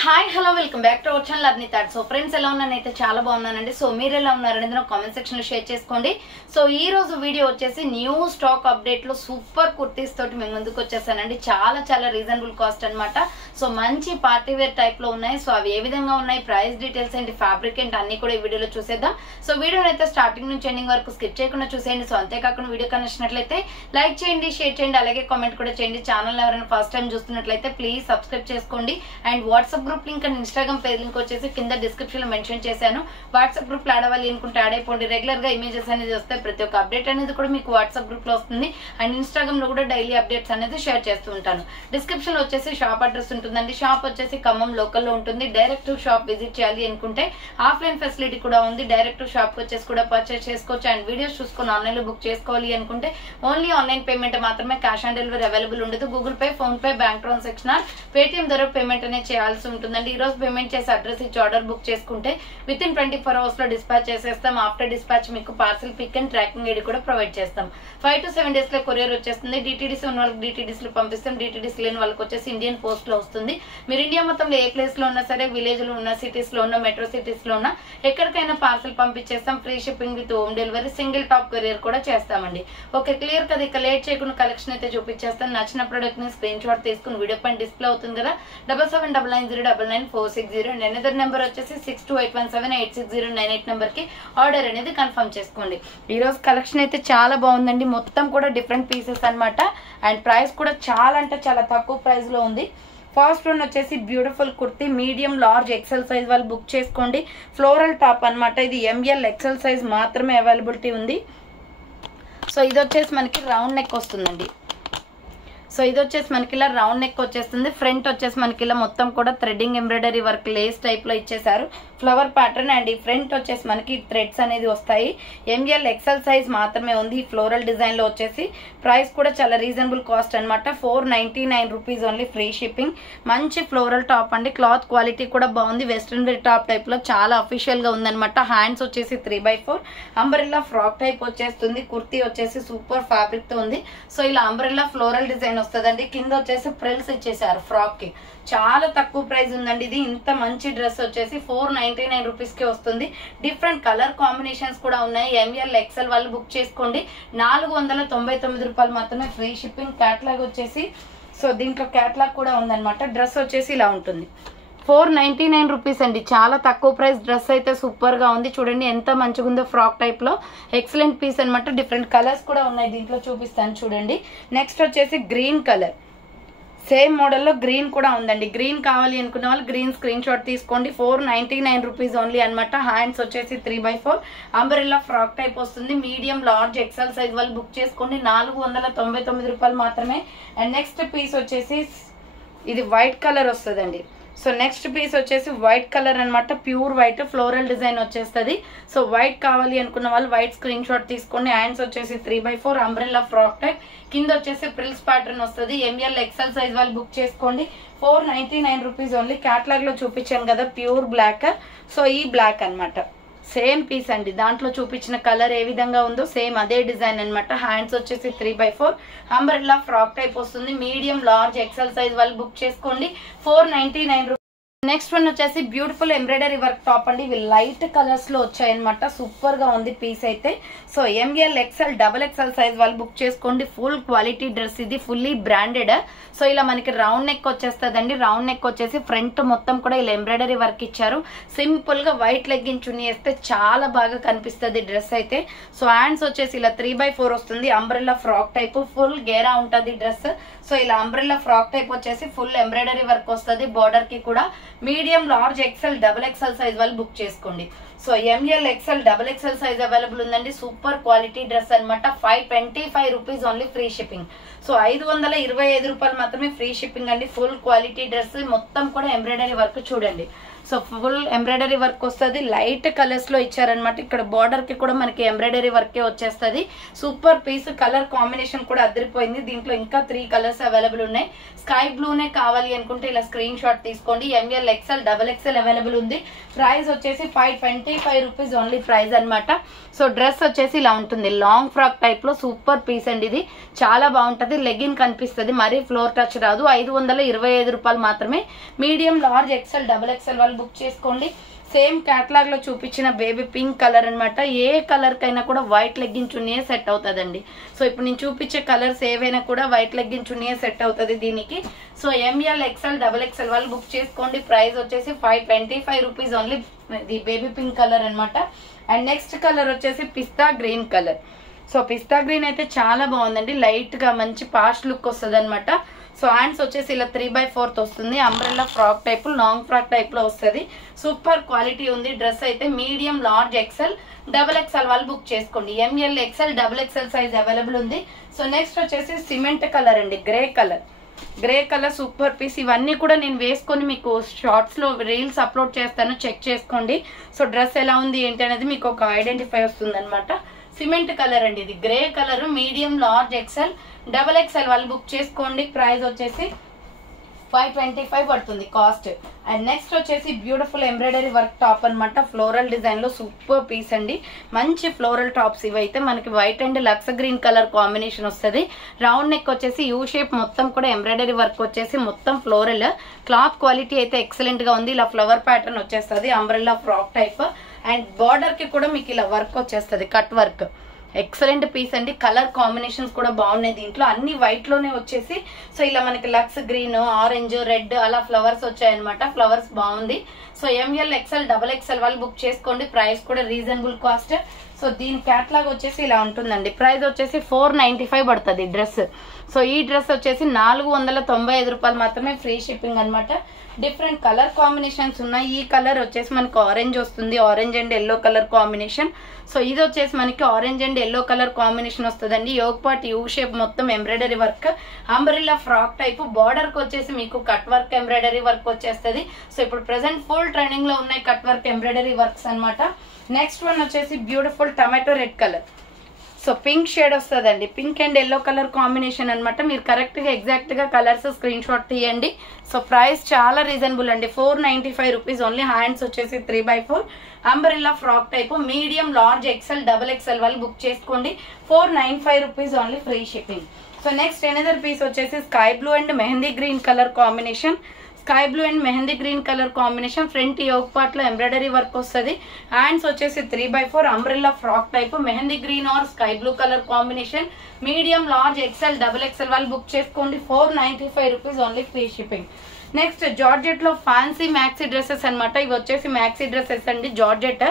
Hi hello welcome back to our channel అర్ని thought. So friends ఎలా ఉన్నానైతే చాలా బాగున్నానండి. So మీరు ఎలా ఉన్నారనేది నా కామెంట్ సెక్షన్ లో షేర్ చేసుకోండి. సో ఈ రోజు వీడియో వచ్చేసి న్యూ స్టాక్ అప్డేట్ లో సూపర్ కుర్తీస్ తోటి మేము ముందుకు వచ్చేసానండి. చాలా రీజనబుల్ కాస్ట్ అన్నమాట. సో మంచి పార్టీ వేర్ టైప్ లో ఉన్నాయి. సో అవి ఏ విధంగా ఉన్నాయి, ప్రైస్ డీటెయిల్స్ ఏంటి, ఫ్యాబ్రిక్ ఏంటి అన్ని కూడా ఈ వీడియోలో చూసేద్దాం. సో వీడియోని అయితే స్టార్టింగ్ నుంచి ఎండింగ్ వరకు స్కిప్ చేయకుండా చూసేయండి. సో అంతేకాకుండా వీడియో కనిచ్చినట్లయితే లైక్ చేయండి, షేర్ చేయండి, అలాగే కామెంట్ కూడా చేయండి. ఛానల్ ఎవరైనా ఫస్ట్ టైం చూస్తున్నట్లయితే ప్లీజ్ సబ్స్క్రైబ్ చేసుకోండి. And WhatsApp group link and Instagram page link వచ్చేసి కింద డిస్క్రిప్షన్ లో మెన్షన్ చేశాను. వాట్సాప్ గ్రూప్ లో ఆడవాలి అనుకుంటే యాడ్ అయిపోండి. రెగ్యులర్ గా ఇమేజెస్ అనేది వస్తాయి, ప్రతి ఒక్క అప్డేట్ అనేది కూడా మీకు వాట్సాప్ గ్రూప్ లో వస్తుంది. అండ్ ఇన్స్టాగ్రామ్ లో కూడా డైలీ అప్డేట్స్ అనేది షేర్ చేస్తూ ఉంటాను. డిస్క్రిప్షన్ లో వచ్చేసి షాప్ అడ్రస్ ఉంటుందండి. షాప్ వచ్చేసి ఖమ్మం లోకల్ లో ఉంటుంది. డైరెక్ట్ షాప్ విజిట్ చేయాలి అనుకుంటే ఆఫ్లైన్ ఫెసిలిటీ కూడా ఉంది. డైరెక్ట్ షాప్ వచ్చేసి కూడా పర్చేస్ చేసుకోవచ్చు. అండ్ వీడియోస్ చూసుకొని ఆన్లైన్ లో బుక్ చేసుకోవాలి అనుకుంటే ఓన్లీ ఆన్లైన్ పేమెంట్ మాత్రమే, క్యాష్ ఆన్ డెలివరీ అవైలబుల్ ఉండదు. Google pay, phone pay, bank transaction, Paytm ద్వారా పేమెంట్ అనేది చేయాల్సి ఉంటుందండి. ఈ రోజు పేమెంట్ చేసి అడ్రస్ ఇచ్చి ఆర్డర్ బుక్ చేసుకుంటే విత్ ఇన్ 24 hours లో డిస్పాచ్ చేసేస్తాం. ఆఫ్టర్ డిస్పాచ్ మీకు parcel pick and tracking ID కూడా ప్రొవైడ్ చేస్తాం. 5 to 7 days లో కొరియర్ వచ్చేస్తుంది. డిటిడిసి ఉన్న వాళ్ళకి డిటిడిసి లో పంపిస్తాం. డిటిడిసి లేని వాళ్ళకి వచ్చేసి ఇండియన్ పోస్ట్ లో వస్తుంది. మీరు ఇండియా మొత్తంలో ఏ ప్లేస్ లో ఉన్నా సరే, విలేజ్ లో ఉన్న, సిటీస్ లో ఉన్న, మెట్రో సిటీస్ లో ఉన్న ఎక్కడికైనా పార్సల్ పంపించేస్తాం. Free shipping with home delivery, single top courier కూడా చేస్తామండి. ఓకే, క్లియర్ కదా. ఇక లేట్ చేయకుండా కలెక్షన్ అయితే చూపించేస్తాను. నచ్చిన ప్రొడక్ట్ ని స్క్రీన్ షాట్ తీసుకుని వీడియో పైన డిస్ప్లే అవుతుంది కదా, 7799099460 అండ్ అనదర్ నెంబర్ వచ్చేసి 6281786098 నెంబర్ కి ఆర్డర్ అనేది కన్ఫర్మ్ చేసుకోండి. ఈ రోజు కలెక్షన్ అయితే చాలా బాగుందండి. మొత్తం కూడా డిఫరెంట్ పీసెస్ అన్నమాట. అండ్ ప్రైస్ కూడా చాలా అంటే చాలా తక్కువ ప్రైస్ లో ఉంది. ఫస్ట్ వన్ వచ్చేసి beautiful kurti, medium, large, XL size వాళ్ళు బుక్ చేసుకోండి. ఫ్లోరల్ టాప్ అన్నమాట. ఇది ఎంఎల్, ఎక్సెల్ సైజ్ మాత్రమే అవైలబిలిటీ ఉంది. సో ఇది వచ్చేసి మనకి రౌండ్ నెక్ వస్తుందండి. సో ఇది వచ్చేసి మనకి ఇలా రౌండ్ నెక్ వచ్చేస్తుంది. ఫ్రంట్ వచ్చేసి మనకి ఇలా మొత్తం కూడా threading embroidery work lace type లో ఇచ్చేసారు, ఫ్లవర్ ప్యాటర్న్. అండ్ ఈ ఫ్రంట్ వచ్చేసి మనకి థ్రెడ్స్ అనేది వస్తాయి. ఎంఎల్, ఎక్సెల్ సైజ్ మాత్రమే ఉంది. ఈ ఫ్లోరల్ డిజైన్ లో వచ్చేసి ప్రైస్ కూడా చాలా రీజనబుల్ కాస్ట్ అనమాట. 499 రూపీస్ ఓన్లీ, ఫ్రీ షిప్పింగ్. మంచి ఫ్లోరల్ టాప్ అండి. క్లాత్ క్వాలిటీ కూడా బాగుంది. వెస్ట్రన్ వేర్ టాప్ టైప్ లో చాలా అఫీషియల్ గా ఉందనమాట. హ్యాండ్స్ వచ్చేసి 3/4 అంబ్రెల్లా ఫ్రాక్ టైప్ వచ్చేస్తుంది. కుర్తీ వచ్చేసి సూపర్ ఫ్యాబ్రిక్ తో ఉంది. సో ఇలా అంబ్రెల్లా ఫ్లోరల్ డిజైన్ వస్తుందండి. కింద వచ్చేసి ప్రిల్స్ ఇచ్చేసారు ఫ్రాక్ కి. చాలా తక్కువ ప్రైస్ ఉందండి. ఇది ఇంత మంచి డ్రెస్ వచ్చేసి 499 రూపీస్ కి వస్తుంది. డిఫరెంట్ కలర్ కాంబినేషన్స్ కూడా ఉన్నాయి. ఎంఎల్, ఎక్సెల్ వాళ్ళు బుక్ చేసుకోండి. 499 రూపాయలు మాత్రమే, ఫ్రీ షిప్పింగ్. క్యాట్లాగ్ వచ్చేసి సో దీంట్లో క్యాట్లాగ్ కూడా ఉందన్నమాట. డ్రెస్ వచ్చేసి ఇలా ఉంటుంది. 499 రూపీస్ అండి. చాలా తక్కువ ప్రైస్. డ్రెస్ అయితే సూపర్ గా ఉంది. చూడండి ఎంత మంచిగా ఉందో. ఫ్రాక్ టైప్ లో ఎక్సలెంట్ పీస్ అనమాట. డిఫరెంట్ కలర్స్ కూడా ఉన్నాయి, దీంట్లో చూపిస్తాను చూడండి. నెక్స్ట్ వచ్చేసి గ్రీన్ కలర్, సేమ్ మోడల్లో గ్రీన్ కూడా ఉందండి. గ్రీన్ కావాలి అనుకున్న వాళ్ళు గ్రీన్ స్క్రీన్ షాట్ తీసుకోండి. 499 రూపీస్ ఓన్లీ అనమాట. హ్యాండ్స్ వచ్చేసి 3/4 అంబ్రెల్లా ఫ్రాక్ టైప్ వస్తుంది. మీడియం, లార్జ్, ఎక్సెల్ సైజ్ వాళ్ళు బుక్ చేసుకోండి. 499 రూపాయలు మాత్రమే. అండ్ నెక్స్ట్ పీస్ వచ్చేసి ఇది వైట్ కలర్ వస్తుందండి. సో నెక్స్ట్ పీస్ వచ్చేసి వైట్ కలర్ అనమాట. ప్యూర్ వైట్ ఫ్లోరల్ డిజైన్ వచ్చేస్తుంది. సో వైట్ కావాలి అనుకున్న వాళ్ళు వైట్ స్క్రీన్ షాట్ తీసుకోండి. హ్యాండ్స్ వచ్చేసి 3/4 అంబ్రెల్లా ఫ్రాక్ టైప్. కింద వచ్చేసి ప్రిల్స్ ప్యాటర్న్ వస్తుంది. ఎంఎల్, ఎక్సెల్ సైజ్ వాళ్ళు బుక్ చేసుకోండి. 499 రూపీస్ ఓన్లీ. క్యాట్లాగ్ లో చూపించాను కదా ప్యూర్ బ్లాక్. సో ఈ బ్లాక్ అనమాట. సేమ్ పీస్ అండి. దాంట్లో చూపించిన కలర్ ఏ విధంగా ఉందో సేమ్ అదే డిజైన్ అనమాట. హ్యాండ్స్ వచ్చేసి 3/4 అంబ్రెల్లా ఫ్రాక్ టైప్ వస్తుంది. మీడియం, లార్జ్, ఎక్సెల్ సైజ్ వాళ్ళు బుక్ చేసుకోండి. 499 రూపీస్. నెక్స్ట్ వన్ వచ్చేసి బ్యూటిఫుల్ ఎంబ్రాయిడరీ వర్క్ టాప్ అండి. ఇవి లైట్ కలర్స్ లో వచ్చాయన్నమాట. సూపర్ గా ఉంది పీస్ అయితే. So M L, XL, XXL size వాళ్ళు బుక్ చేసుకోండి. ఫుల్ క్వాలిటీ డ్రెస్ ఇది, ఫుల్లీ బ్రాండెడ్. సో ఇలా మనకి రౌండ్ నెక్ వచ్చేస్తుందండి. రౌండ్ నెక్ వచ్చేసి ఫ్రంట్ మొత్తం కూడా ఇలా ఎంబ్రాయిడరీ వర్క్ ఇచ్చారు. సింపుల్ గా వైట్ లెగ్గిన్ చున్నీ వేస్తే చాలా బాగా కనిపిస్తుంది డ్రెస్ అయితే. సో హ్యాండ్స్ వచ్చేసి ఇలా 3/4 వస్తుంది. అంబ్రెల్లా ఫ్రాక్ టైప్, ఫుల్ గేరా ఉంటుంది డ్రెస్. సో ఇలా అంబ్రెల్లా ఫ్రాక్ టైప్ వచ్చేసి ఫుల్ ఎంబ్రాయిడరీ వర్క్ వస్తుంది. బార్డర్ కి కూడా medium, large, XL, XXL size వాళ్ళు బుక్ చేసుకోండి. So M L, XL, XXL size available ఉందండి. సూపర్ క్వాలిటీ డ్రెస్ అనమాట. 525 rupees only, free shipping. So 525 రూపాయలు మాత్రమే, ఫ్రీ షిప్పింగ్ అండి. ఫుల్ క్వాలిటీ డ్రెస్ మొత్తం కూడా ఎంబ్రాయిడరీ వర్క్ చూడండి. సో ఫుల్ ఎంబ్రాయిడరీ వర్క్ వస్తుంది, లైట్ కలర్స్ లో ఇచ్చారనమాట. ఇక్కడ బార్డర్ కి కూడా మనకి ఎంబ్రాయిడరీ వర్కే వచ్చేస్తుంది. సూపర్ పీస్, కలర్ కాంబినేషన్ కూడా అదిరిపోయింది. దీంట్లో ఇంకా 3 కలర్స్ అవైలబుల్ ఉన్నాయి. స్కై బ్లూనే కావాలి అనుకుంటే ఇలా స్క్రీన్ షాట్ తీసుకోండి. ML XL XXL అవైలబుల్ ఉంది. ప్రైస్ వచ్చేసి 525 రూపీస్ ఓన్లీ ప్రైస్ అనమాట. సో డ్రెస్ వచ్చేసి ఇలా ఉంటుంది, లాంగ్ ఫ్రాక్ టైప్ లో సూపర్ పీస్ అండి. ఇది చాలా బాగుంటది, లెగిన్ కనిపిస్తుంది, మరీ ఫ్లోర్ టచ్ రాదు. 525 రూపాయలు మాత్రమే. మీడియం, లార్జ్, XL XXL వాళ్ళు బుక్ చేసుకోండి. సేమ్ కేటలాగ్ లో చూపించిన బేబీ పింక్ కలర్ అనమాట. ఏ కలర్ కైనా కూడా వైట్ లెగ్గిన్ చున్నీయే సెట్ అవుతుందండి. సో ఇప్పుడు నేను చూపించే కలర్స్ ఏవైనా కూడా వైట్ లెగ్గిన్ చున్నీయే సెట్ అవుతుంది దీనికి. సో ML XL XXL వాళ్ళు బుక్ చేసుకోండి. ప్రైస్ వచ్చేసి 525 రూపీస్ ఓన్లీ. ఇది బేబీ పింక్ కలర్ అనమాట. అండ్ నెక్స్ట్ కలర్ వచ్చేసి పిస్తా గ్రీన్ కలర్. సో పిస్తా గ్రీన్ అయితే చాలా బాగుందండి, లైట్ గా మంచి పాస్ట్ లుక్ వస్తుంది అనమాట. సో హ్యాండ్స్ వచ్చేసి ఇలా 3/4 వస్తుంది. Umbrella frock type, long frock type లో వస్తుంది. సూపర్ క్వాలిటీ ఉంది డ్రెస్ అయితే. మీడియం, లార్జ్, XL XXL వాళ్ళు బుక్ చేసుకోండి. ML XL XXL size available ఉంది. సో నెక్స్ట్ వచ్చేసి సిమెంట్ కలర్ అండి, grey colour. Grey colour super piece. ఇవన్నీ కూడా నేను వేసుకొని మీకు షార్ట్స్ లో రీల్స్ అప్లోడ్ చేస్తాను, చెక్ చేసుకోండి. సో డ్రెస్ ఎలా ఉంది ఏంటి అనేది మీకు ఒక ఐడెంటిఫై వస్తుంది అనమాట. సిమెంట్ కలర్ అండి ఇది, grey colour. Medium, large, XL XXL వాళ్ళు బుక్ చేసుకోండి. ప్రైస్ వచ్చేసి 525 పడుతుంది కాస్ట్. అండ్ నెక్స్ట్ వచ్చేసి బ్యూటిఫుల్ ఎంబ్రాయిడరీ వర్క్ టాప్ అనమాట. ఫ్లోరల్ డిజైన్ లో సూపర్ పీస్ అండి, మంచి ఫ్లోరల్ టాప్స్ ఇవైతే. మనకి వైట్ అండ్ లక్స్ గ్రీన్ కలర్ కాంబినేషన్ వస్తుంది. రౌండ్ నెక్ వచ్చేసి యూ షేప్, మొత్తం కూడా ఎంబ్రాయిడరీ వర్క్ వచ్చేసి మొత్తం ఫ్లోరల్. క్లాత్ క్వాలిటీ అయితే ఎక్సలెంట్ గా ఉంది. ఇలా ఫ్లవర్ ప్యాటర్న్ వచ్చేస్తుంది, umbrella frock type. And border కి కూడా మీకు ఇలా వర్క్ వచ్చేస్తుంది, కట్ వర్క్. ఎక్సలెంట్ పీస్ అండి. కలర్ కాంబినేషన్స్ కూడా బాగున్నాయి దీంట్లో, అన్ని వైట్ లోనే వచ్చేసి. సో ఇలా మనకి లక్స్ గ్రీన్, ఆరెంజ్, రెడ్ అలా ఫ్లవర్స్ వచ్చాయన్నమాట. ఫ్లవర్స్ బాగుంది. సో ML XL XXL వాళ్ళు బుక్ చేసుకోండి. ప్రైస్ కూడా రీజనబుల్ కాస్ట్. సో దీని క్యాట్లాగ్ వచ్చేసి ఇలా ఉంటుందండి. ప్రైస్ వచ్చేసి 495 పడుతుంది డ్రెస్. సో ఈ డ్రెస్ వచ్చేసి 495 రూపాయలు మాత్రమే, ఫ్రీ షిప్పింగ్ అనమాట. డిఫరెంట్ కలర్ కాంబినేషన్స్ ఉన్నాయి. ఈ కలర్ వచ్చేసి మనకి ఆరెంజ్ వస్తుంది, orange and yellow colour combination. So ఇది వచ్చేసి మనకి orange and yellow colour combination వస్తుందండి. యోగ్ పార్ట్ యూ షేప్, మొత్తం embroidery work, umbrella frock type. Border కి వచ్చేసి మీకు కట్ వర్క్ ఎంబ్రాయిడరీ వర్క్ వచ్చేస్తుంది. సో ఇప్పుడు ప్రెసెంట్ ఫుల్ ట్రెండింగ్ లో ఉన్నాయి కట్ వర్క్ ఎంబ్రాయిడరీ వర్క్స్ అనమాట. నెక్స్ట్ వన్ వచ్చేసి beautiful tomato red colour. So pink shade వస్తుందండి, pink and yellow colour combination అనమాట. మీరు కరెక్ట్ గా ఎగ్జాక్ట్ గా కలర్స్ స్క్రీన్ షాట్ తీయండి. సో ప్రైస్ చాలా రీజనబుల్ అండి, 495 రూపీస్ ఓన్లీ. హ్యాండ్స్ వచ్చేసి 3/4 umbrella frock type. Medium, large, XL XXL వాళ్ళు బుక్ చేసుకోండి. 495 rupees only, free shipping. So next another piece వచ్చేసి sky blue and mehndi green colour combination. Sky blue and mehndi green colour combination. Front yoke part లో embroidery work వస్తుంది. Hands వచ్చేసి 3/4 umbrella frock type. Mehndi green are sky blue colour combination. Medium, large, XL XXL వాళ్ళు book చేసుకోండి. 495 rupees only, free shipping. Next georgette లో fancy maxi dresses అనమాట. ఇవి వచ్చేసి maxi dresses అండి, జార్జెట్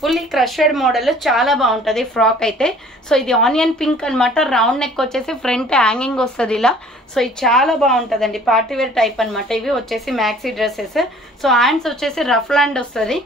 ఫుల్లీ క్రషెడ్ మోడల్, చాలా బాగుంటది ఫ్రాక్ అయితే. సో ఇది ఆనియన్ పింక్ అనమాట. రౌండ్ నెక్ వచ్చేసి ఫ్రంట్ హ్యాంగింగ్ వస్తుంది ఇలా. సో ఇది చాలా బాగుంటదండి, పార్టీ వేర్ టైప్ అనమాట. ఇవి వచ్చేసి మ్యాక్సీ డ్రెస్సెస్. సో హ్యాండ్స్ వచ్చేసి రఫ్ ల్యాండ్ వస్తుంది.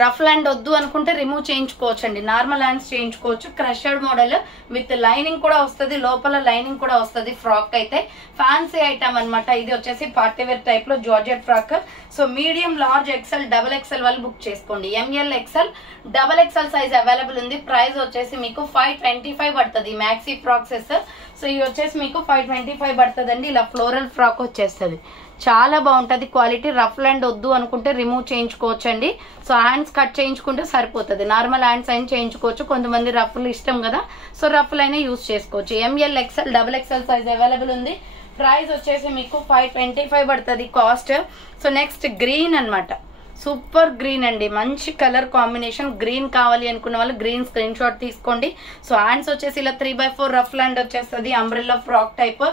రఫ్ ల్యాండ్ వద్దు అనుకుంటే రిమూవ్ చేయించుకోవచ్చు అండి, నార్మల్ హ్యాండ్స్ చేయించుకోవచ్చు. క్రషెడ్ మోడల్ విత్ లైనింగ్ కూడా వస్తుంది, లోపల లైనింగ్ కూడా వస్తుంది. ఫ్రాక్ అయితే ఫ్యాన్సీ ఐటమ్ అనమాట. ఇది వచ్చేసి పార్టీ వేర్ టైప్ లో georgette frock. So medium, large, XL XXL వాళ్ళు బుక్ చేసుకోండి. ML XL XXL size available ఉంది. ప్రైస్ వచ్చేసి మీకు 525 పడుతుంది మ్యాక్సీ ఫ్రాక్సెస్. సో ఇవి వచ్చేసి మీకు 525 పడుతుంది అండి. ఇలా ఫ్లోరల్ ఫ్రాక్ వచ్చేస్తుంది, చాలా బాగుంటది క్వాలిటీ. రఫ్ ల్యాండ్ వద్దు అనుకుంటే రిమూవ్ చేయించుకోవచ్చు అండి. సో హ్యాండ్స్ కట్ చేయించుకుంటే సరిపోతుంది, నార్మల్ హ్యాండ్స్ అయినా చేయించుకోవచ్చు. కొంతమంది రఫ్లు ఇష్టం కదా, సో రఫ్లు అయినా యూజ్ చేసుకోవచ్చు. ML XL XXL size available ఉంది. ప్రైస్ వచ్చేసి మీకు 525 పడుతుంది కాస్ట్. సో నెక్స్ట్ గ్రీన్ అనమాట, సూపర్ గ్రీన్ అండి, మంచి కలర్ కాంబినేషన్. గ్రీన్ కావాలి అనుకున్న వాళ్ళు గ్రీన్ స్క్రీన్ షాట్ తీసుకోండి. సో హ్యాండ్స్ వచ్చేసి ఇలా 3/4 రఫ్ ల్యాండ్ వచ్చేస్తుంది, umbrella frock type.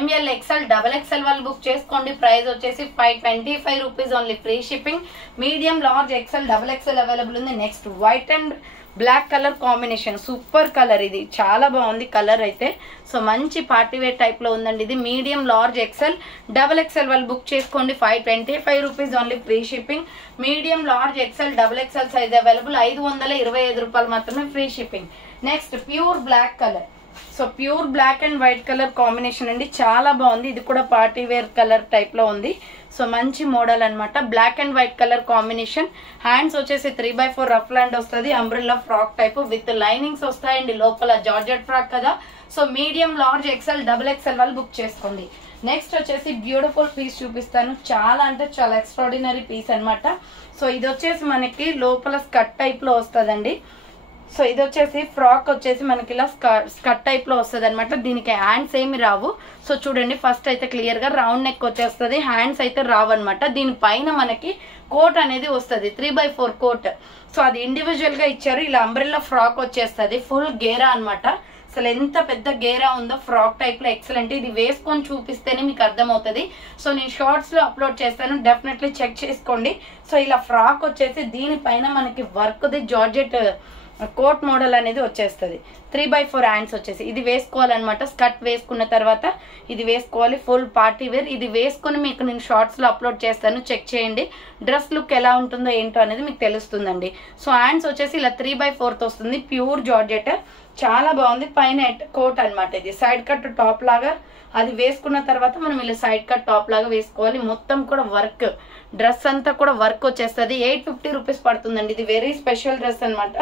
ML XL XXL వాళ్ళు బుక్ చేసుకోండి. ప్రైస్ వచ్చేసి 525 rupees only, free shipping. Medium, large, XL XXL available ఉంది. Next white and black colour combination, super colour, ఇది చాలా బాగుంది కలర్ అయితే. సో మంచి పార్టీ వేర్ టైప్ లో ఉందండి ఇది. మీడియం, లార్జ్, XL XXL వాళ్ళు బుక్ చేసుకోండి. 525 rupees only, free shipping. Medium, large, XL XXL size available. 525 రూపాయలు మాత్రమే, free shipping. Next pure black colour. So pure black and white colour combination అండి, చాలా బాగుంది. ఇది కూడా పార్టీ వేర్ కలర్ టైప్ లో ఉంది. సో మంచి మోడల్ అన్నమాట, black and white colour combination. Hands వచ్చేసి 3/4 రఫ్ హ్యాండ్ వస్తుంది, umbrella frock type with linings వస్తాయండి. లోపల జార్జెట్ ఫ్రాక్ కదా. So medium, large, XL, XXL వాళ్ళు బుక్ చేసుకోండి. నెక్స్ట్ వచ్చేసి బ్యూటిఫుల్ పీస్ చూపిస్తాను, చాలా అంటే చాలా ఎక్స్ట్రాడినరీ పీస్ అన్నమాట. సో ఇది వచ్చేసి మనకి లోపల స్కర్ట్ టైప్ లో వస్తుందండి. సో ఇది వచ్చేసి ఫ్రాక్ వచ్చేసి మనకి ఇలా స్కర్ట్ టైప్ లో వస్తుంది అనమాట. దీనికి హ్యాండ్స్ ఏమి రావు. సో చూడండి, ఫస్ట్ అయితే క్లియర్ గా రౌండ్ నెక్ వచ్చేస్తుంది, హ్యాండ్స్ అయితే రావు అనమాట. దీనిపైన మనకి కోట్ అనేది వస్తుంది, 3/4 కోట్. సో అది ఇండివిజువల్ గా ఇచ్చారు. ఇలా అంబ్రెల్లా ఫ్రాక్ వచ్చేస్తుంది, ఫుల్ గేరా అనమాట. అసలు ఎంత పెద్ద గేరా ఉందో, ఫ్రాక్ టైప్ లో ఎక్సలెంట్. ఇది వేసుకొని చూపిస్తేనే మీకు అర్థమవుతుంది. సో నేను షార్ట్స్ లో అప్లోడ్ చేస్తాను, డెఫినెట్లీ చెక్ చేసుకోండి. సో ఇలా ఫ్రాక్ వచ్చేసి దీనిపైన మనకి work the georgette coat model అనేది వచ్చేస్తుంది. 3/4 హ్యాండ్స్ వచ్చేసి ఇది వేసుకోవాలన్నమాట. స్కర్ట్ వేసుకున్న తర్వాత ఇది వేసుకోవాలి, ఫుల్ పార్టీ వేర్. ఇది వేసుకుని మీకు నేను షార్ట్స్ లో అప్లోడ్ చేస్తాను, చెక్ చేయండి. డ్రెస్ లుక్ ఎలా ఉంటుందో ఏంటో అనేది మీకు తెలుస్తుందండి. సో హ్యాండ్స్ వచ్చేసి ఇలా 3/4 వస్తుంది, ప్యూర్ జార్జెట్, చాలా బాగుంది. పైన కోట్ అనమాట. ఇది సైడ్ కట్ టాప్ లాగా, అది వేసుకున్న తర్వాత మనం ఇలా సైడ్ కట్ టాప్ లాగా వేసుకోవాలి. మొత్తం కూడా వర్క్, డ్రెస్ అంతా కూడా వర్క్ వచ్చేస్తుంది. 850 రూపీస్ పడుతుందండి. ఇది వెరీ స్పెషల్ డ్రెస్ అనమాట.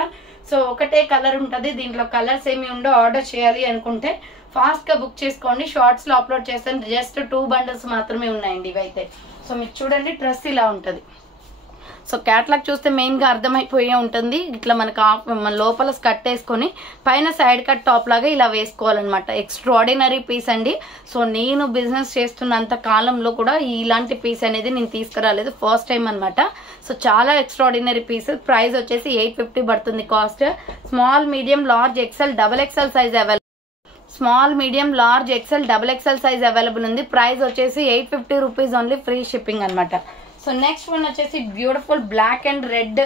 సో ఒకటే కలర్ ఉంటుంది, దీంట్లో కలర్స్ ఏమి ఉండో. ఆర్డర్ చేయాలి అనుకుంటే ఫాస్ట్ గా బుక్ చేసుకోండి, షార్ట్స్ లో అప్లోడ్ చేస్తాను. జస్ట్ 2 బండిల్స్ మాత్రమే ఉన్నాయండి ఇవైతే. సో మీరు చూడండి, డ్రెస్ ఇలా ఉంటుంది. సో క్యాట్లాగ్ చూస్తే మెయిన్ గా అర్థమైపోయే ఉంటుంది. ఇట్లా మనకు మన లోపల స్కర్ట్ వేసుకొని పైన సైడ్ కట్ టాప్ లాగా ఇలా వేసుకోవాలన్నమాట. ఎక్స్ట్రాడినరీ పీస్ అండి. సో నేను బిజినెస్ చేస్తున్నంత కాలంలో కూడా ఇలాంటి పీస్ అనేది నేను తీసుకురాలేదు, ఫస్ట్ టైం అనమాట. సో చాలా ఎక్స్ట్రాడినరీ పీస్. ప్రైస్ వచ్చేసి 850 పడుతుంది cost. Small, medium, large, XL, XXL size available. Small, medium, large, XL, XXL size available ఉంది. ప్రైస్ వచ్చేసి 850 రూపీస్ ఓన్లీ, ఫ్రీ షిప్పింగ్ అనమాట. సో నెక్స్ట్ వన్ వచ్చేసి beautiful black and red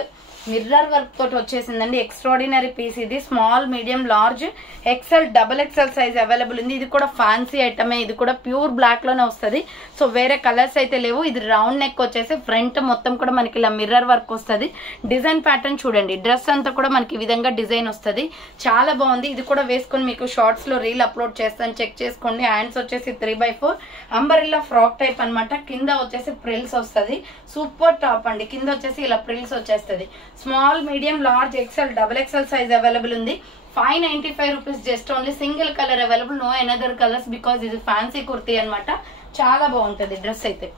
mirror work తోటి వచ్చేసిందండి. Extraordinary piece ఇది. Small, medium, large, XL, XXL size available ఉంది. ఇది కూడా ఫ్యాన్సీ ఐటమే. ఇది కూడా ప్యూర్ బ్లాక్ లోనే వస్తుంది. సో వేరే కలర్స్ అయితే లేవు. ఇది రౌండ్ నెక్ వచ్చేసి ఫ్రంట్ మొత్తం కూడా మనకి ఇలా మిర్రర్ వర్క్ వస్తుంది. డిజైన్ ప్యాటర్న్ చూడండి, డ్రెస్ అంతా కూడా మనకి ఈ విధంగా డిజైన్ వస్తుంది, చాలా బాగుంది. ఇది కూడా వేసుకొని మీకు షార్ట్స్ లో రీల్ అప్లోడ్ చేస్తాను, చెక్ చేసుకోండి. హ్యాండ్స్ వచ్చేసి 3/4 అంబరెల్లా ఫ్రాక్ టైప్ అనమాట. కింద వచ్చేసి ప్రిల్స్ వస్తుంది, సూపర్ టాప్ అండి. కింద వచ్చేసి ఇలా ప్రిల్స్ వచ్చేస్తుంది. Small, medium, large, XL, XXL size available ఉంది. 595 rupees just only. Single colour available, no another colours, because ఇది ఫ్యాన్సీ కుర్తీ అనమాట. చాలా బాగుంటుంది డ్రెస్ అయితే.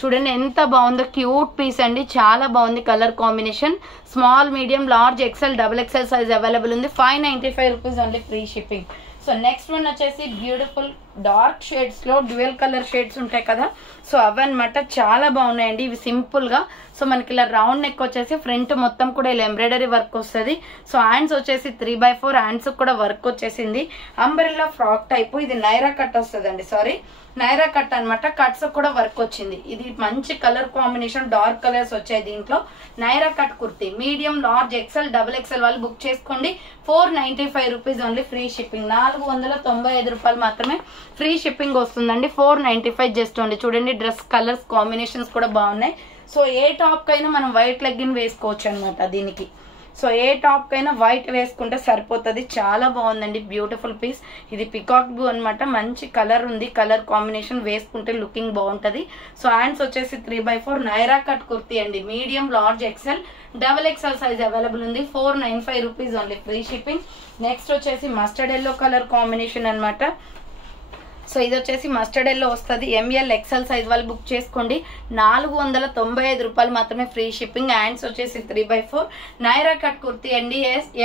చూడండి ఎంత బాగుందో, క్యూట్ పీస్ అండి, చాలా బాగుంది colour combination. Small, medium, large, XL, XXL size available ఉంది. 595 rupees only, free shipping. So next one వచ్చేసి బ్యూటిఫుల్ డార్క్ షేడ్స్ లో డ్యూయల్ కలర్ షేడ్స్ ఉంటాయి కదా, సో అవన్నమాట. చాలా బాగున్నాయండి ఇవి. సింపుల్ గా సో మనకి ఇలా రౌండ్ నెక్ వచ్చేసి ఫ్రంట్ మొత్తం కూడా ఇలా ఎంబ్రాయిడరీ వర్క్ వస్తుంది. సో హ్యాండ్స్ వచ్చేసి 3/4 హ్యాండ్స్ కూడా వర్క్ వచ్చేసింది. Umbrella frock type. ఇది నైరా కట్ వస్తుందండి, సారీ నైరా కట్ అనమాట. కట్స్ కూడా వర్క్ వచ్చింది. ఇది మంచి కలర్ కాంబినేషన్, డార్క్ కలర్స్ వచ్చాయి దీంట్లో. Naira cut kurti, medium, large, XL, XXL వాళ్ళు బుక్ చేసుకోండి. 495 రూపీస్ ఓన్లీ, ఫ్రీ షిప్పింగ్. 495 రూపాయలు మాత్రమే ఫ్రీ షిప్పింగ్ వస్తుందండి. 495 జస్ట్ ఓన్లీ. చూడండి డ్రెస్ కలర్స్ కాంబినేషన్స్ కూడా బాగున్నాయి. సో ఏ టాప్ కైనా మనం వైట్ లెగ్గిన్ వేసుకోవచ్చు అనమాట దీనికి. సో ఏ టాప్ కైనా వైట్ వేసుకుంటే సరిపోతుంది. చాలా బాగుందండి, బ్యూటిఫుల్ పీస్. ఇది పికాక్ బ్లూ అనమాట, మంచి కలర్ ఉంది. కలర్ కాంబినేషన్ వేసుకుంటే లుకింగ్ బాగుంటది. సో హ్యాండ్స్ వచ్చేసి 3/4 నైరా కట్ కుర్తీ అండి. Medium, large, XL, XXL size available ఉంది. 495 rupees only, free shipping. Next వచ్చేసి మస్టర్డ్ ఎల్లో కలర్ కాంబినేషన్ అనమాట. సో ఇది వచ్చేసి మస్టర్డ్ ఎల్లో వస్తుంది. ML, XL సైజ్ వాళ్ళు బుక్ చేసుకోండి. 495 రూపాయలు మాత్రమే, ఫ్రీ షిప్పింగ్. హ్యాండ్స్ వచ్చేసి 3/4 నైరా కట్ కుర్తీ అండి.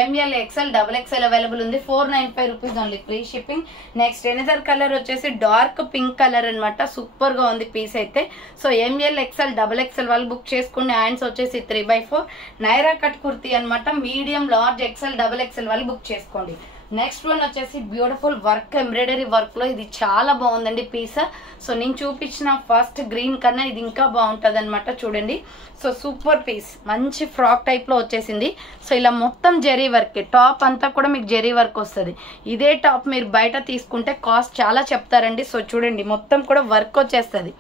ML, XL, XXL అవైలబుల్ ఉంది. 495 rupees only, free shipping. Next another colour వచ్చేసి డార్క్ పింక్ కలర్ అనమాట. సూపర్ గా ఉంది పీస్ అయితే. సో ML, XL, XXL వాళ్ళు బుక్ చేసుకోండి. హ్యాండ్స్ వచ్చేసి 3/4 నైరా కట్ కుర్తీ అనమాట. మీడియం, లార్జ్, XL, XXL వాళ్ళు బుక్ చేసుకోండి. నెక్స్ట్ వన్ వచ్చేసి బ్యూటిఫుల్ వర్క్, ఎంబ్రాయిడరీ వర్క్ లో. ఇది చాలా బాగుందండి పీస్. సో నేను చూపించిన ఫస్ట్ గ్రీన్ కన్నా ఇది ఇంకా బాగుంటది అనమాట. చూడండి, సో సూపర్ పీస్, మంచి ఫ్రాక్ టైప్ లో వచ్చేసింది. సో ఇలా మొత్తం జెరీ వర్క్, టాప్ అంతా కూడా మీకు జెరీ వర్క్ వస్తుంది. ఇదే టాప్ మీరు బయట తీసుకుంటే కాస్ట్ చాలా చెప్తారండి. సో చూడండి మొత్తం కూడా వర్క్ వచ్చేస్తుంది.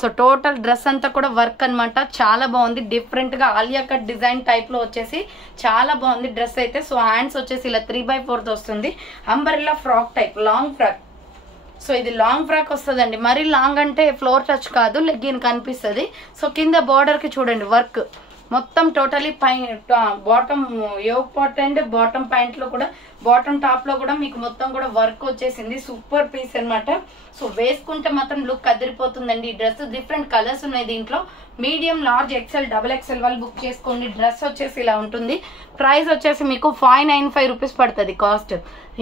సో టోటల్ డ్రెస్ అంతా కూడా వర్క్ అనమాట, చాలా బాగుంది. డిఫరెంట్గా ఆలియా కట్ డిజైన్ టైప్లో వచ్చేసి చాలా బాగుంది డ్రెస్ అయితే. సో హ్యాండ్స్ వచ్చేసి ఇలా 3/4 వస్తుంది, umbrella frock type, long frock. So ఇది లాంగ్ ఫ్రాక్ వస్తుందండి, మరీ లాంగ్ అంటే ఫ్లోర్ టచ్ కాదు, లెగ్గిన్ కనిపిస్తుంది. సో కింద బార్డర్కి చూడండి వర్క్ మొత్తం totally bottom yoke part and bottom ప్యాంట్లో కూడా, బాటమ్ టాప్లో కూడా మీకు మొత్తం కూడా వర్క్ వచ్చేసింది. సూపర్ పీస్ అనమాట. సో వేసుకుంటే మాత్రం లుక్ అదిరిపోతుందండి. ఈ డ్రెస్ డిఫరెంట్ కలర్స్ ఉన్నాయి దీంట్లో. మీడియం, లార్జ్, ఎక్సెల్, XXL వాళ్ళు బుక్ చేసుకోండి. డ్రెస్ వచ్చేసి ఇలా ఉంటుంది. ప్రైస్ వచ్చేసి మీకు 595 రూపీస్ పడుతుంది కాస్ట్.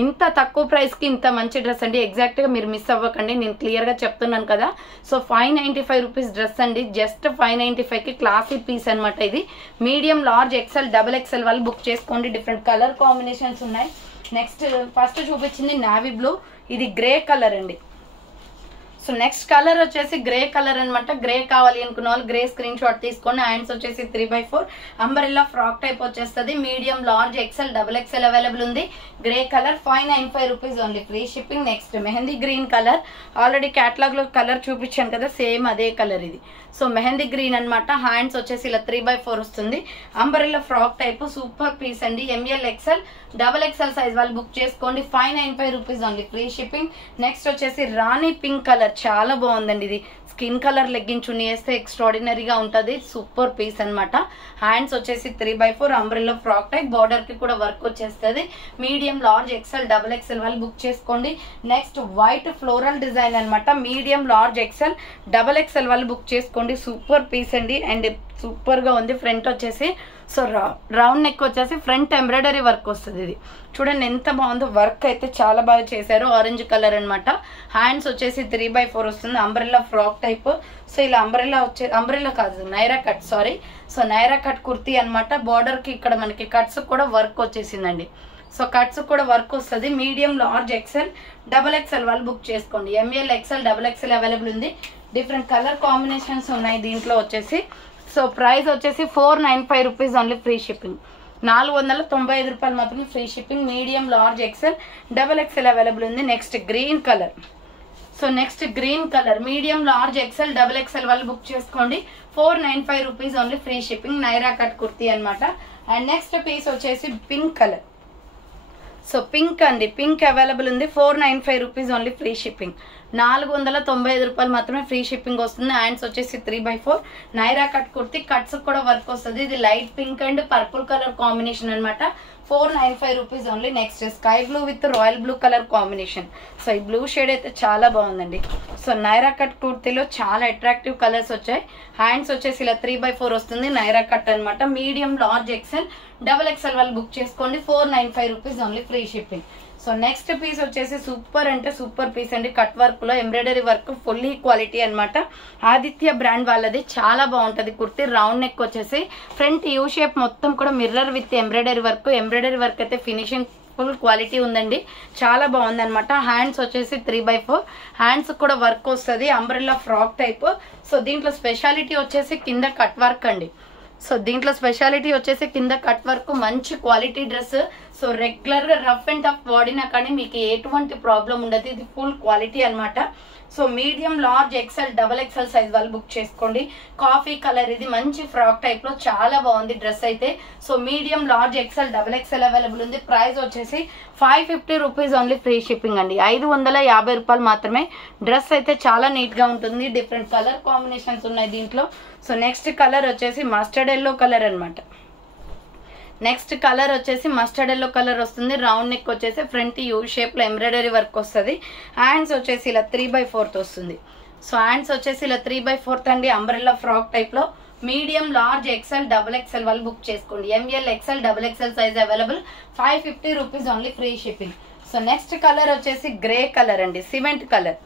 ఇంత తక్కువ ప్రైస్కి ఇంత మంచి డ్రెస్ అండి. ఎగ్జాక్ట్గా మీరు మిస్ అవ్వకండి, నేను క్లియర్గా చెప్తున్నాను కదా. సో 595 రూపీస్ డ్రెస్ అండి, జస్ట్ 595కి క్లాసీ పీస్ అనమాట ఇది. మీడియం, లార్జ్, ఎక్సెల్, XXL వాళ్ళు బుక్ చేసుకోండి. డిఫరెంట్ కలర్ కాంబినేషన్స్ ఉన్నాయి. నెక్స్ట్ ఫస్ట్ చూపించింది నావీ బ్లూ, ఇది గ్రే కలర్ అండి. సో నెక్స్ట్ కలర్ వచ్చేసి గ్రే కలర్ అనమాట. గ్రే కావాలి అనుకున్న వాళ్ళు గ్రే స్క్రీన్ షాట్ తీసుకోండి. హ్యాండ్స్ వచ్చేసి 3/4 అంబరెల్లా ఫ్రాక్ టైప్ వచ్చేస్తుంది. Medium, large, XL, XXL available ఉంది. Grey colour 595 rupees only, free shipping. Next mehndi green colour, already catalogue లో కలర్ చూపించాను కదా, సేమ్ అదే కలర్ ఇది. సో మెహందీ గ్రీన్ అనమాట. హ్యాండ్స్ వచ్చేసి ఇలా 3/4 వస్తుంది, umbrella frock type. Super piece అండి. ML, XL, XXL సైజ్ వాళ్ళు బుక్ చేసుకోండి. 595 rupees only, free shipping. Next వచ్చేసి రాణి పింక్ కలర్, చాలా బాగుందండి ఇది. స్కిన్ కలర్ లెగ్గిన్ చున్నీ వేస్తే ఎక్స్ట్రాడినరీగా ఉంటుంది. సూపర్ పీస్ అనమాట. హ్యాండ్స్ వచ్చేసి 3/4 అంబ్రెల్లా ఫ్రాక్ టైప్, బార్డర్ కి కూడా వర్క్ వచ్చేస్తుంది. మీడియం, లార్జ్, ఎక్సెల్, XXL వాళ్ళు బుక్ చేసుకోండి. నెక్స్ట్ వైట్ ఫ్లోరల్ డిజైన్ అనమాట. మీడియం, లార్జ్, ఎక్సెల్, XXL వాళ్ళు బుక్ చేసుకోండి. సూపర్ పీస్ అండి అండ్ సూపర్ గా ఉంది. ఫ్రంట్ వచ్చేసి సో రౌండ్ నెక్ వచ్చేసి ఫ్రంట్ ఎంబ్రాయిడరీ వర్క్ వస్తుంది. ఇది చూడండి ఎంత బాగుందో, వర్క్ అయితే చాలా బాగా చేశారు. ఆరెంజ్ కలర్ అనమాట. హ్యాండ్స్ వచ్చేసి 3/4 వస్తుంది, అంబ్రెల్లా ఫ్రాక్ టైప్. సో ఇలా అంబ్రెల్లా కాదు, Naira cut, sorry. So Naira cut kurti అనమాట. బార్డర్ కి ఇక్కడ మనకి కట్స్ కూడా వర్క్ వచ్చేసిందండి. సో కట్స్ కూడా వర్క్ వస్తుంది. మీడియం, లార్జ్, ఎక్సెల్, XXL వాళ్ళు బుక్ చేసుకోండి. ML, XL, XXL అవైలబుల్ ఉంది. డిఫరెంట్ కలర్ కాంబినేషన్స్ ఉన్నాయి దీంట్లో వచ్చేసి. సో ప్రైస్ వచ్చేసి 495 రూపీస్ ఓన్లీ, ఫ్రీ షిప్పింగ్. 495 రూపాయలు మాత్రమే, free shipping. Medium, large, XL, XXL available ఉంది. Next green colour. So next green colour, medium, large, XL, XXL వాళ్ళు book చేసుకోండి. 495 rupees only, free shipping. Naira cut kurti అనమాట. అండ్ నెక్స్ట్ పీస్ వచ్చేసి pink colour. So pink అండి, pink available ఉంది. 495 rupees only, free shipping. 495 రూపాయలు మాత్రమే, free shipping వస్తుంది. Hands వచ్చేసి 3/4 నైరా కట్ కుర్తి, కట్స్ కూడా వర్క్ వస్తుంది. ఇది light pink and purple colour combination అనమాట. 495 rupees only. Next sky blue with royal blue colour combination. So ఈ బ్లూ షేడ్ అయితే చాలా బాగుందండి. సో నైరా కట్ కుర్తీలో చాలా అట్రాక్టివ్ కలర్స్ వచ్చాయి. హ్యాండ్స్ వచ్చేసి ఇలా 3/4 వస్తుంది, నైరా కట్ అనమాట. మీడియం, లార్జ్, ఎక్సెల్, XXL వాళ్ళు బుక్ చేసుకోండి. 495 rupees only, free shipping. So next piece వచ్చేసి సూపర్ అంటే సూపర్ పీస్ అండి. కట్ వర్క్ లో ఎంబ్రాయిడరీ వర్క్, ఫుల్లీ క్వాలిటీ అనమాట. ఆదిత్య బ్రాండ్ వాళ్ళది, చాలా బాగుంటది కుర్తీ. రౌండ్ నెక్ వచ్చేసి ఫ్రంట్ యూ షేప్ మొత్తం కూడా మిర్రర్ విత్ ఎంబ్రాయిడరీ వర్క్ అయితే ఫినిషింగ్ ఫుల్ క్వాలిటీ ఉందండి, చాలా బాగుంది అనమాట. హ్యాండ్స్ వచ్చేసి 3/4 హ్యాండ్స్ కూడా వర్క్ వస్తుంది, అంబ్రెల్లా ఫ్రాక్ టైప్. సో దీంట్లో స్పెషాలిటీ వచ్చేసి కింద కట్ వర్క్ అండి. సో దీంట్లో స్పెషాలిటీ వచ్చేసి కింద కట్ వర్క్, మంచి క్వాలిటీ డ్రెస్. సో రెగ్యులర్ గా రఫ్ అండ్ టఫ్ వాడినా కానీ మీకు ఎటువంటి ప్రాబ్లం ఉండదు. ఇది ఫుల్ క్వాలిటీ అనమాట. So medium, large, XL, XXL size వాళ్ళు బుక్ చేసుకోండి. కాఫీ కలర్, ఇది మంచి ఫ్రాక్ టైప్ లో చాలా బాగుంది డ్రెస్ అయితే. So medium, large, XL, XXL available ఉంది. ప్రైస్ వచ్చేసి 550 రూపీస్ ఓన్లీ, ఫ్రీ షిప్పింగ్ అండి. 550 రూపాయలు మాత్రమే. డ్రెస్ అయితే చాలా నీట్ గా ఉంటుంది. డిఫరెంట్ కలర్ కాంబినేషన్స్ ఉన్నాయి దీంట్లో. సో నెక్స్ట్ కలర్ వచ్చేసి మస్టర్డ్ ఎల్లో కలర్ అనమాట. నెక్స్ట్ కలర్ వచ్చేసి మస్టర్డ్ ఎల్లో కలర్ వస్తుంది. రౌండ్ నెక్ వచ్చేసి ఫ్రంట్ యూ షేప్ లో ఎంబ్రాయిడరీ వర్క్ వస్తుంది. హ్యాండ్స్ వచ్చేసి ఇలా 3/4 వస్తుంది. సో హ్యాండ్స్ వచ్చేసి ఇలా 3/4 అండి, అంబ్రెల్లా ఫ్రాక్ టైప్ లో. మీడియం, లార్జ్, ఎక్సెల్, XXL వాళ్ళు బుక్ చేసుకోండి. ML, XL, XXL size available. 550 rupees only, free shipping. So next colour వచ్చేసి గ్రే కలర్ అండి, సిమెంట్ కలర్.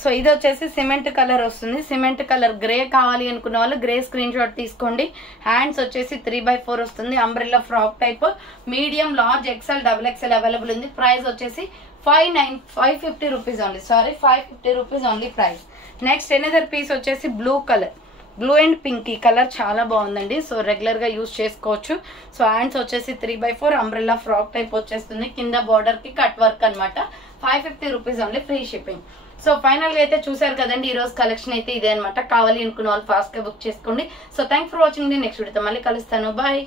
సో ఇది వచ్చేసి సిమెంట్ కలర్ వస్తుంది. సిమెంట్ కలర్ గ్రే కావాలి అనుకున్న వాళ్ళు గ్రే స్క్రీన్ షాట్ తీసుకోండి. హ్యాండ్స్ వచ్చేసి 3/4 వస్తుంది, umbrella frock type. Medium, large, XL, XXL available ఉంది. ప్రైస్ వచ్చేసి 550 rupees only, 550 rupees only price. Next another piece వచ్చేసి blue colour, blue and pink. ఈ కలర్ చాలా బాగుందండి. సో రెగ్యులర్ గా యూజ్ చేసుకోవచ్చు. సో హ్యాండ్స్ వచ్చేసి 3/4 అంబ్రెల్లా ఫ్రాక్ టైప్ వచ్చేస్తుంది. కింద బార్డర్ కి కట్ వర్క్ అనమాట. 550 rupees only, free shipping. So final గా అయితే చూసారు కదండి, ఈ రోజు కలెక్షన్ అయితే ఇదే అనమాట. కావాలి అనుకున్న వాళ్ళు ఫాస్ట్ గా బుక్ చేసుకోండి. So thanks for watching. Next వీడియోతో మళ్ళీ కలుస్తాను. బాయ్.